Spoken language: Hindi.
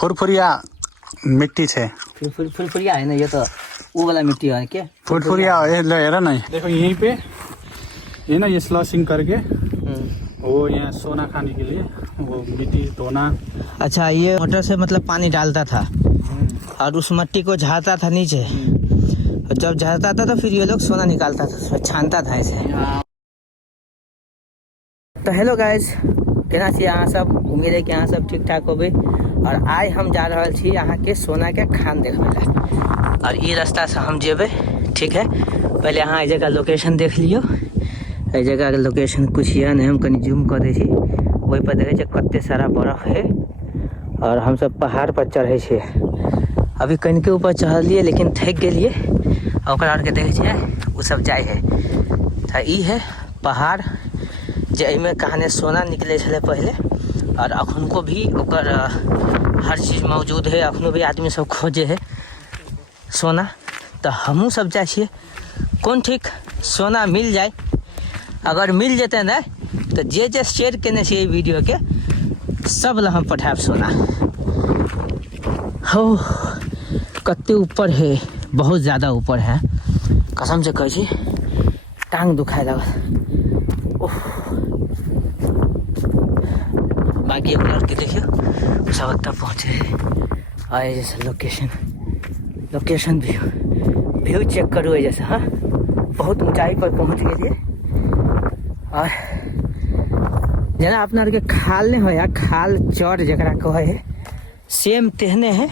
फुरफुरिया मिट्टी है। फुरफुरिया है ना, ये तो वो वाला मिट्टी है क्या? फुरफुरिया है ना। देखो यहीं पे ये ना, ये स्लशिंग करके वो यहाँ सोना खाने के लिए वो मिट्टी धोना। अच्छा, ये मोटर से मतलब पानी डालता था और उस मिट्टी को झाड़ता था नीचे, और जब झाड़ता था तो फिर ये लोग सोना निकालता था, छानता था ऐसे। तो हेलो गाइज, केना छी अहाँ सब? उम्मीद है कि अहाँ सब ठीक ठाक होबे। और आज हम जा रहा छी यहाँ के सोना के खान देखने ला, और ये रास्ता से हम जेबे। ठीक है, पहले अहाँ जगह लोकेशन देख लियो। एहि जगह के लोकेशन कुछ यह नहीं, हम कहीं जूम कर दै छी। वही पर देखे कते सारा बर्फ है, और हम सब पहाड़ पर चढ़े छे। अभी कहीं के ऊपर चढ़लिए लेकिन थक गए, और के देखे वो सब जाए है। तो ई है पहाड़ में कहानी सोना निकले छे पहले, और अखन को भी ओकर हर चीज मौजूद है। अखनो भी आदमी सब खोजे है सोना, तो हमहूँ सब जाए छिए। कौन ठीक सोना मिल जाए, अगर मिल जेते ना तो जे शेयर केने छे वीडियो के सब ला हम पठाब सोना। हो कते ऊपर है, बहुत ज़्यादा ऊपर है, कसम से कहे छी टांग दुखाए लगा। बाकी एक लड़के देखियो सब तक पहुँचे आए जैसे लोकेशन व्यू चेक करो जैसे। हाँ, बहुत ऊंचाई पर पहुँच गए। और जना अपना के खाल नहीं हो या खाल चौर जरा कहे सेम तेहने है।